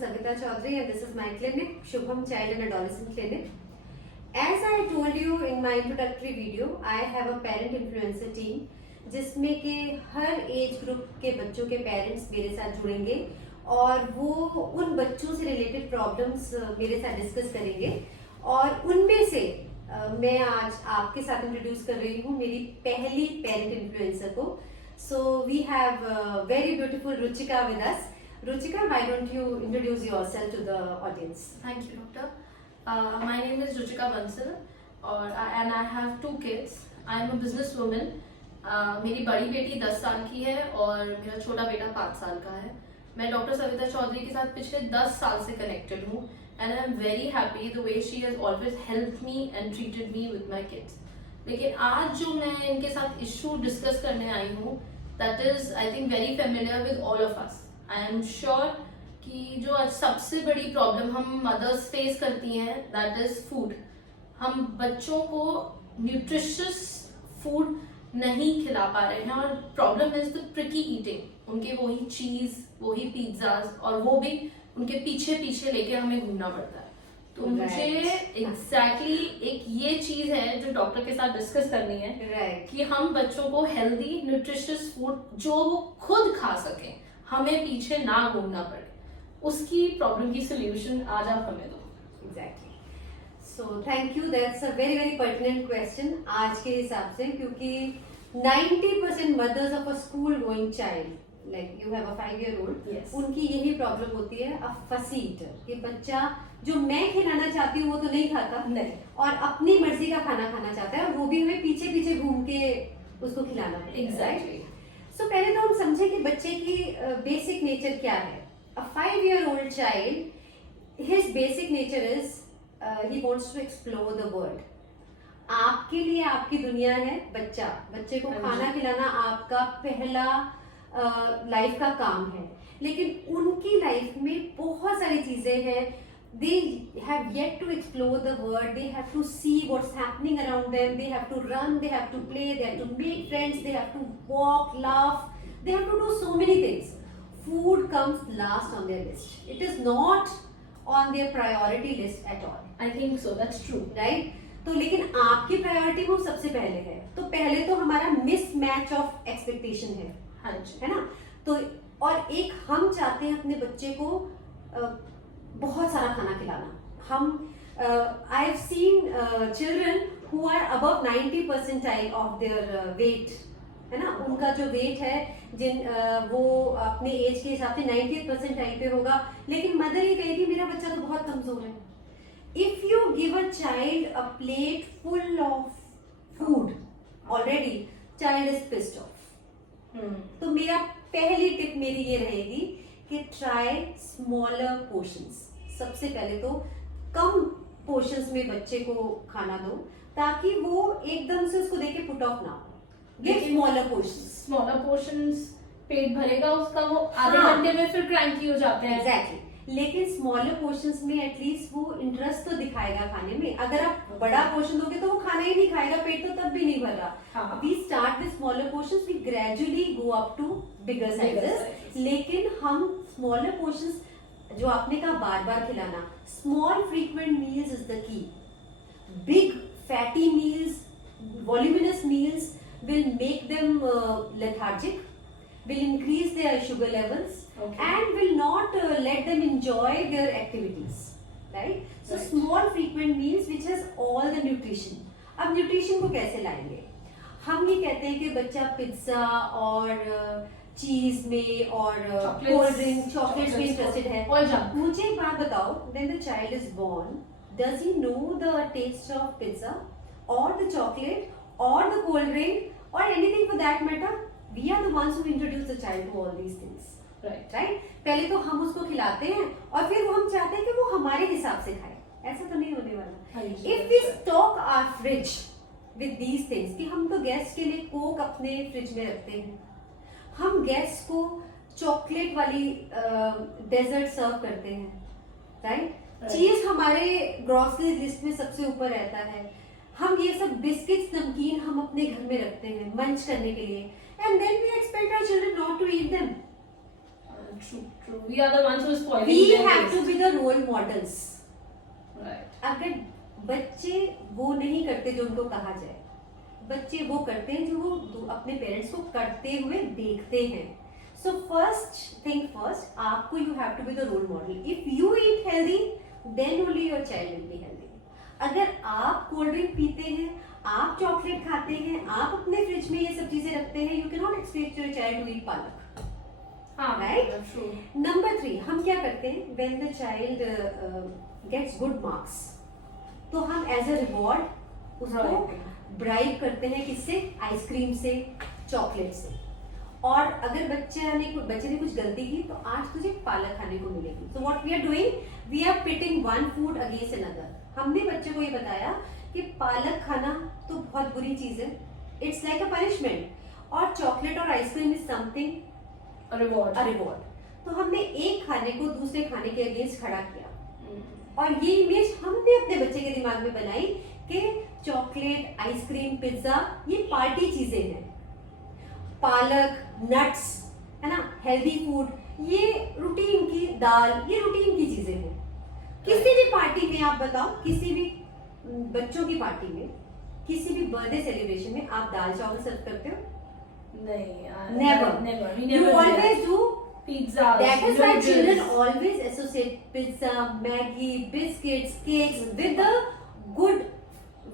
Savita Chaudhary and this is my clinic, Shubham Child and Adolescent Clinic. As I told you in my introductory video, I have a parent influencer team जिसमें के हर age group के बच्चों के parents मेरे साथ जुड़ेंगे और वो उन बच्चों से रिलेटेड प्रॉब्लम्स मेरे साथ डिस्कस करेंगे और उनमें से मैं आज आपके साथ इंट्रोड्यूस कर रही हूँ मेरी पहली पेरेंट इन्फ्लुएंसर को. So we have very beautiful Ruchika with us. Ruchika, why don't you introduce yourself to the audience? Thank you, doctor. My name is Ruchika Bansal, and I have 2 kids. I am a businesswoman. मेरी बड़ी बेटी 10 साल की है और मेरा छोटा बेटा 5 साल का है. मैं डॉक्टर सविता चौधरी के साथ पिछले 10 साल से कनेक्टेड हूँ and I am very happy the way she has always helped me and treated me with my kids. लेकिन आज जो मैं इनके साथ इशू डिस्कस करने आई हूँ, that is I think very familiar with all of us. I am sure कि जो आज सबसे बड़ी प्रॉब्लम हम मदर्स फेस करती हैं दैट इज फूड. हम बच्चों को न्यूट्रिशियस फूड नहीं खिला पा रहे हैं और problem is the tricky eating. उनके वही चीज, वही पिज्जाज और वो भी उनके पीछे पीछे लेके हमें घूमना पड़ता है. तो मुझे एग्जैक्टली एक ये चीज है जो डॉक्टर के साथ डिस्कस करनी है कि हम बच्चों को हेल्दी न्यूट्रिशियस फूड जो वो खुद खा सकें, हमें पीछे ना घूमना पड़े, उसकी प्रॉब्लम की सोल्यूशन आज आप हमें दो. Exactly. So thank you. That's a very very pertinent question आज के हिसाब से, क्योंकि 90% mothers of a school going child like you have a 5-year-old, उनकी यही प्रॉब्लम होती है अ फसी ईटर. कि बच्चा जो मैं खिलाना चाहती हूँ वो तो नहीं खाता नहीं, और अपनी मर्जी का खाना खाना चाहता है और वो भी हमें पीछे पीछे घूम के उसको खिलाना पड़ता है. एग्जैक्टली. So, पहले तो हम समझे कि बच्चे की बेसिक नेचर क्या है. A 5-year-old child, his basic nature is he wants to explore the world. आपके लिए आपकी दुनिया है बच्चे को खाना खिलाना आपका पहला लाइफ का काम है. लेकिन उनकी लाइफ में बहुत सारी चीजें हैं. They have yet to explore the world. They have to see what's happening around them. They have to run. They have to play. They have to make friends. They have to walk, laugh. They have to do so many things. Food comes last on their list. It is not on their priority list at all. I think so. That's true. Right? तो लेकिन आपकी priority वो सबसे पहले है. तो पहले तो हमारा मिसमैच ऑफ एक्सपेक्टेशन है. हाँ जी. है ना. तो और एक हम चाहते हैं अपने बच्चे को बहुत सारा खाना खिलाना. हम I have seen children who are above 90 percentile of their weight. है ना. उनका जो वेट है वो अपने एज के हिसाब से 90th परसेंटाइल पे होगा, लेकिन मदर ये कहेगी मेरा बच्चा तो बहुत कमजोर है. If you give a child a plate full of food already child is pissed off. तो मेरा पहली टिप मेरी ये रहेगी कि ट्राई स्मॉलर पोर्शंस. सबसे पहले तो कम पोर्शंस में बच्चे को खाना दो ताकि वो एकदम से उसको देके पुट ऑफ ना हो. Give smaller portions. Smaller portions पेट भरेगा उसका, वो आधे घंटे में फिर क्रैंकी हो जाते हैं. एग्जैक्टली. लेकिन स्मॉलर पोर्शंस में एटलीस्ट वो इंटरेस्ट तो दिखाएगा खाने में. अगर आप बड़ा पोर्शन दोगे तो वो खाना ही नहीं खाएगा, पेट तो तब भी नहीं भर रहा. We start with smaller portions, we gradually go up to bigger sizes. लेकिन हम स्मॉलर पोर्शंस जो आपने कहा बार बार खिलाना, small frequent meals is the key. Big fatty meals, voluminous meals will make them lethargic, will increase their sugar levels, and will not let them enjoy their activities. Right? So small frequent meals which has all the nutrition. अब nutrition को कैसे लाएंगे? हम ये कहते हैं कि बच्चा पिज्जा और चीज में और कोल्ड ड्रिंक, चॉकलेट्स में इंटरेस्टेड है. मुझे एक बात बताओ, when the child is born, does he know the taste of pizza or the chocolate or the cold drink or anything for that matter? We are the ones who introduce the child to all these things. Right? पहले तो हम उसको खिलाते हैं और फिर वो हम चाहते हैं कि वो हमारे हिसाब से खाए. ऐसा तो नहीं होने वाला. If we stock our fridge with these things, कि हम तो गेस्ट के लिए कोक अपने फ्रिज में रखते हैं, हम गेस्ट को चॉकलेट वाली डेजर्ट सर्व करते हैं. राइट? चीज हमारे ग्रोसरी लिस्ट में सबसे ऊपर रहता है. हम ये सब बिस्किट्स, नमकीन हम अपने घर में रखते हैं मंच करने के लिए, and then we expect our children not to eat them. true. We are the ones who are spoiling We their have to taste. be the role models. Right. अगर बच्चे वो नहीं करते जो उनको कहा जाए, बच्चे वो करते हैं जो वो अपने पेरेंट्स को करते हुए देखते हैं. सो फर्स्ट थिंग फर्स्ट, आपको you have to be the role model. If you eat healthy then only your child will be healthy. अगर आप कोल्ड ड्रिंक पीते हैं, आप चॉकलेट खाते हैं, आप अपने फ्रिज में ये सब चीजें रखते हैं, you can not expect your child to eat palak. हाँ, Right? True. नंबर 3, हम क्या करते हैं when the child gets good marks, तो हम एज अ रिवॉर्ड उसको ब्राइब करते हैं. किससे? आइसक्रीम से, चॉकलेट से. और अगर बच्चे ने कुछ गलती की तो आज तुझे पालक खाने को मिलेगी. So what we are doing, we are pitting one food against another. हमने बच्चे को ये बताया कि पालक खाना तो बहुत बुरी चीज है, इट्स लाइक अ पनिशमेंट, और चॉकलेट और ice cream is something A reward. A reward. तो हमने एक खाने को दूसरे खाने के अगेंस्ट खड़ा किया, और ये इमेज हमने अपने बच्चे के दिमाग में बनाई कि चॉकलेट, आइसक्रीम, पिज्जा ये पार्टी चीजें हैं. पालक, नट्स, है ना, हेल्दी फूड, ये रूटीन की दाल, ये रूटीन की चीजें हैं. किसी भी पार्टी में आप बताओ, किसी भी बच्चों की पार्टी में, किसी भी बर्थडे सेलिब्रेशन में आप दाल चावल सर्व करते हो? नहीं. Never. We You never always do. pizza. That is why children always associate pizza, Maggie, biscuits, cakes with the good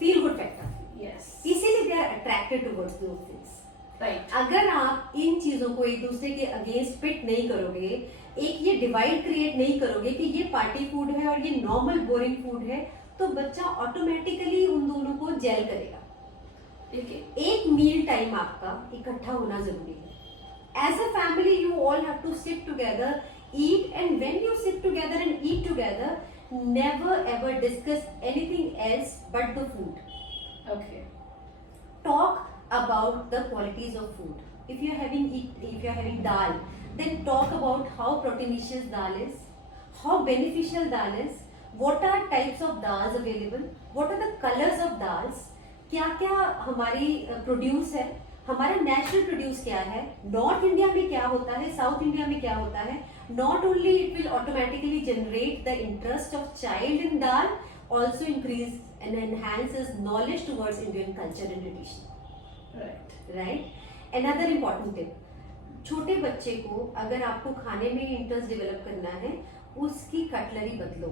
feel good factor. Yes. इसीलिए they are attracted towards those things. Right. अगर आप इन चीजों को एक दूसरे के against पिट नहीं करोगे, एक ये डिवाइड क्रिएट नहीं करोगे कि ये पार्टी फूड है और ये नॉर्मल बोरिंग फूड है, तो बच्चा ऑटोमेटिकली उन दोनों को जेल करेगा. एक मील टाइम आपका इकट्ठा होना जरूरी है. As a family you all have to sit together, eat, and when you sit together and eat together, never ever discuss anything else but the food. Okay. Talk about the qualities of food. If you are having dal, then talk about how proteinous dal is, how beneficial dal is, what are types of dals available, what are the colors of dals, क्या क्या हमारी produce है, हमारा natural produce क्या है, north India में क्या होता है, साउथ इंडिया में क्या होता है. Not only it will automatically generate the interest of child in dal, also increase and enhances knowledge towards Indian culture and tradition. Right? Another important tip, छोटे बच्चे को अगर आपको खाने में इंटरेस्ट डेवलप करना है, उसकी कटलरी बदलो.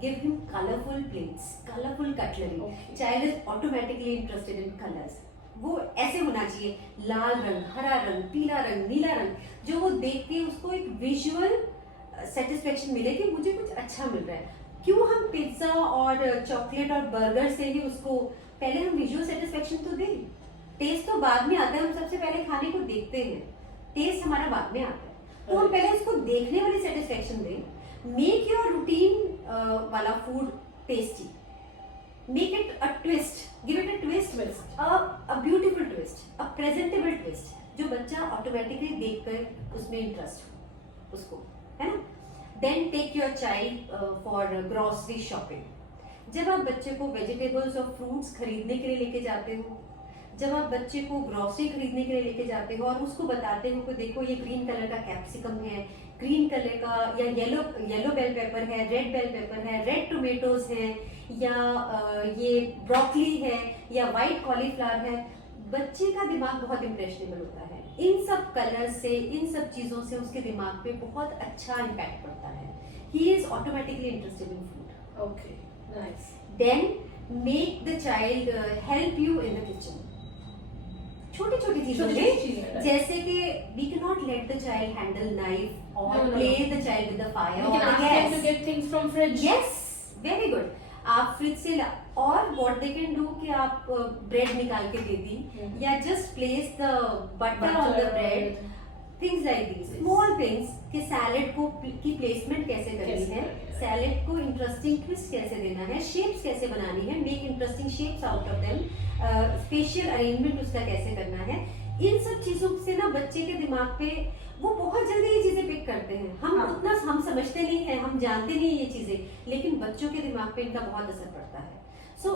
Give him colorful plates, colorful cutlery. Okay. Child is automatically interested in colors. वो ऐसे होना चाहिए, लाल रंग, हरा रंग, पीला रंग, नीला रंग, जो वो देख के उसको एक विजुअल सेटिस्फेक्शन मिले कि मुझे कुछ अच्छा मिल रहा है. क्यों हम पिज्जा और चॉकलेट और बर्गर से ही उसको, पहले हम विजुअल सेटिस्फेक्शन तो दें. टेस्ट तो बाद में आता है, हम सबसे पहले खाने को देखते हैं, टेस्ट हमारा बाद में आता है. तो हम पहले उसको देखने वाली सेटिस्फेक्शन दें. मेक योर रूटीन वाला food tasty, make it a twist, give it a twist, a beautiful twist, a presentable twist, जो बच्चा ऑटोमेटिकली देखकर उसमें इंटरेस्ट हो उसको, है ना. Then take your child for grocery shopping. जब आप बच्चे को वेजिटेबल्स और फ्रूट्स खरीदने के लिए लेके जाते हो, जब आप बच्चे को ग्रोसरी खरीदने के लिए लेके जाते हो और उसको बताते हो कि देखो ये ग्रीन कलर का कैप्सिकम है, ग्रीन कलर का, या येलो बेल पेपर है, रेड बेल पेपर है, रेड टोमेटोज है, या ये ब्रोकली है, या वाइट कॉलीफ्लावर है, बच्चे का दिमाग बहुत इम्प्रेशनेबल होता है. इन सब कलर से, इन सब चीजों से उसके दिमाग पे बहुत अच्छा इम्पैक्ट पड़ता है. He is automatically interested in food. Okay. Nice. Then make the child help you in the kitchen. छोटी छोटी चीजों में, जैसे कि we can not let the child handle knife और play the child with the fire We और can the ask them to gas. get things from fridge. Yes, very good. आप fridge से और व्हाट दे कैन डू कि आप bread निकाल के दे दी, या just place the butter on the bread. Things like these small things, कि salad को की प्लेसमेंट कैसे करनी है, सैलेड को इंटरेस्टिंग ट्विस्ट कैसे देना है, शेप्स कैसे बनानी है, make interesting shapes out of them, special arrangement उसका कैसे करना है. इन सब चीजों से ना बच्चे के दिमाग पे वो बहुत जल्दी ये चीजें पिक करते हैं. हम समझते नहीं है, हम जानते नहीं ये चीजें, लेकिन बच्चों के दिमाग पे इनका बहुत असर पड़ता है. सो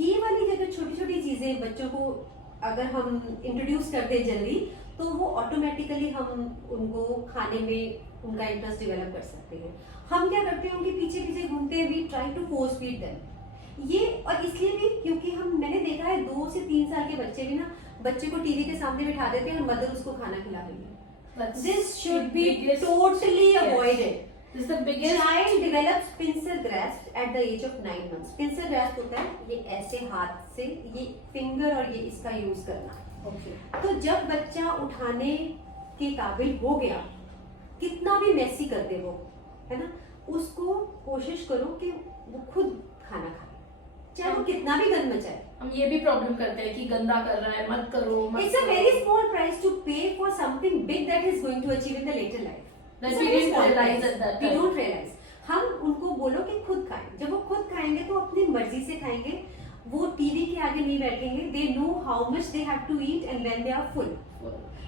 ये वाली जगह छोटी छोटी चीजें बच्चों को अगर हम इंट्रोड्यूस करते हैं जल्दी, तो वो ऑटोमेटिकली हम उनको खाने में उनका इंटरेस्ट डेवलप कर सकते हैं। हम क्या करते हैं, उनके पीछे पीछे घूमते हैं, we try to force feed them. ये और इसलिए भी क्योंकि मैंने देखा है 2 से 3 साल के बच्चे भी ना बच्चे को टीवी के सामने बिठा देते हैं और मदर उसको खाना खिला रही है। This should be totally avoided. This is the biggest. Child develops pincer grasp at the age of 9 months. Pincer grasp होता है ये ऐसे हाथ से ये फिंगर और ये इसका यूज करना। Okay. तो जब बच्चा उठाने के काबिल हो गया, कितना भी मैसी कर दे वो, है ना, उसको कोशिश करो कि वो खुद खाना खाए, चाहे वो कितना भी गंद मचाए। हम ये भी प्रॉब्लम करते हैं कि गंदा कर रहा है, मत करो, मत It's a करो। very small price to pay for something big that is going to achieve in the later life. That It's a we very didn't small realize price. at that We time. don't realize. हम उनको बोलो कि खुद खाएं। जब वो खुद खाएंगे तो अपनी मर्जी से खाएंगे, वो टीवी के आगे नहीं बैठेंगे। They know how much they have to eat and when they are full.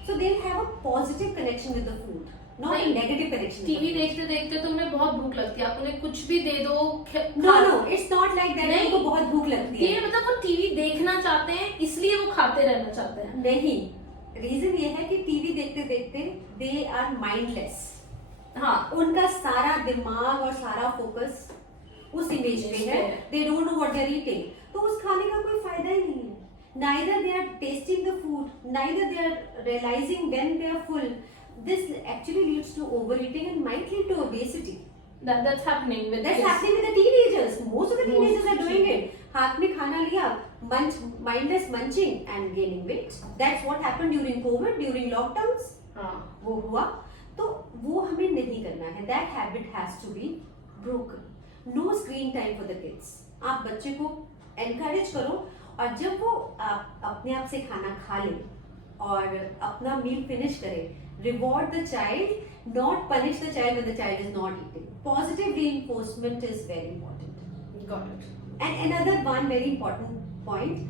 So they'll have a positive connection with the food, not a नहीं, negative connection. टीवी देखते देखते तो उन्हें बहुत भूख लगती है, आप उन्हें कुछ भी दे दो। No, it's not like that. नहीं, उनको बहुत भूख लगती ये है। मतलब वो टीवी देखना चाहते हैं इसलिए वो खाते रहना चाहते हैं। नहीं, रीजन ये है कि टीवी देखते देखते they are mindless. हाँ, उनका सारा दिमाग और सारा फोकस उस इमेज पे है। They don't know what they are eating, तो उस खाने का कोई फायदा ही नहीं है। Neither they are tasting the food, neither they are realising when they are full. This actually leads to over eating and might lead to obesity. that's happening with That's kids. happening with the teenagers. Most of the Most teenagers are of doing them. it. हाथ में खाना लिया, mindless munching and gaining weight. That's what happened during COVID, during lockdowns. हाँ, वो हुआ, तो वो हमें नहीं करना है। That habit has to be broken. No screen time for the kids. आप बच्चे को encourage करो और जब वो अपने आप से खाना खा ले और अपना मील फिनिश करे, reward the child, not punish the child when the child is not eating. Positive reinforcement is very important. got it. And another one very important point,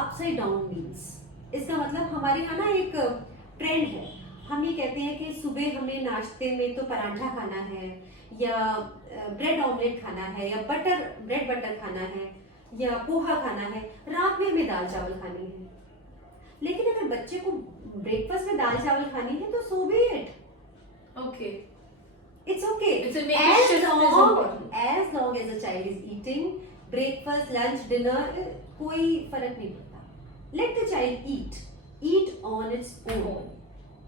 upside down meals. इसका मतलब हमारे यहाँ ना एक ट्रेंड है, हम ये कहते हैं कि सुबह हमें नाश्ते में तो पराठा खाना है या ब्रेड ऑमलेट खाना है या ब्रेड बटर खाना है या पोहा खाना है, रात में हमें दाल चावल खानी है। लेकिन अगर बच्चे को ब्रेकफास्ट में दाल चावल खानी है तो so be it. Okay. It's okay. It's a make a shift is important. As long as the child is eating breakfast, lunch, dinner, कोई फर्क नहीं पड़ता. Let the child eat on its own.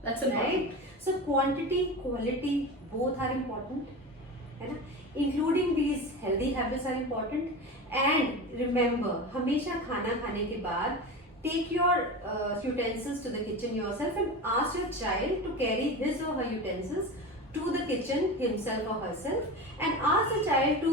That's important. Right? So quantity, quality, both are important. है ना? Including these healthy habits are important. And remember, हमेशा खाना खाने के बाद take your utensils to the kitchen yourself and ask your child to carry his or her utensils to the kitchen himself or herself and ask the child to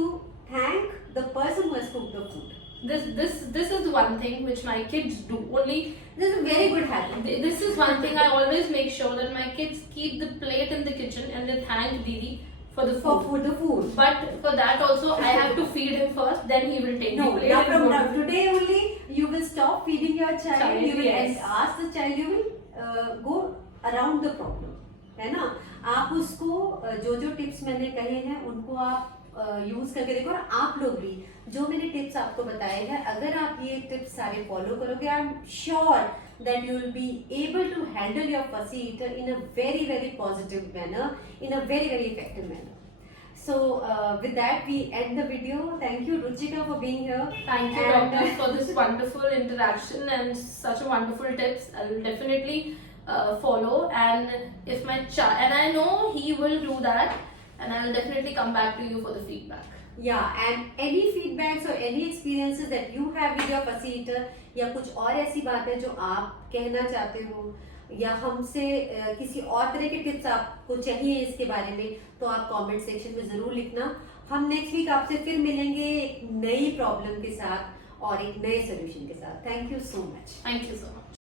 thank the person who has cooked the food. This is one thing which my kids do. Only This is a very good habit. this is one thing I always make sure that my kids keep the plate in the kitchen and they thank Didi for the For food. the food. But for that also I have to feed him first, then he will take No, the plate. now and from go. now, today only you will stop feeding your child. You will Yes. ask the child. You will go around the problem. है ना? आप उसको जो जो tips मैंने कहे हैं उनको आप यूज करके देखो और आप लोग भी जो मैंने टिप्स आपको बताए हैं, अगर आप ये टिप्स सारे फॉलो करोगे, I am sure that you will be able to handle your fussy eater in a very very positive manner, in a very very effective manner. So with that we end the video. Thank you Ruchika for being here. Thank you, And, doctor, for this wonderful interaction and such a wonderful tips. I will definitely follow, and if my child, and I know he will do that, and I will definitely come back to you for the feedback. Yeah, and any feedbacks or any experiences that you have with your fussy eater या कुछ और ऐसी बात है जो आप कहना चाहते हो या हमसे किसी और तरह के टिप्स आपको चाहिए इसके बारे में, तो आप कमेंट सेक्शन में जरूर लिखना। हम नेक्स्ट वीक आपसे फिर मिलेंगे एक नई प्रॉब्लम के साथ और एक नए सोल्यूशन के साथ। Thank you so much. Thank you so much.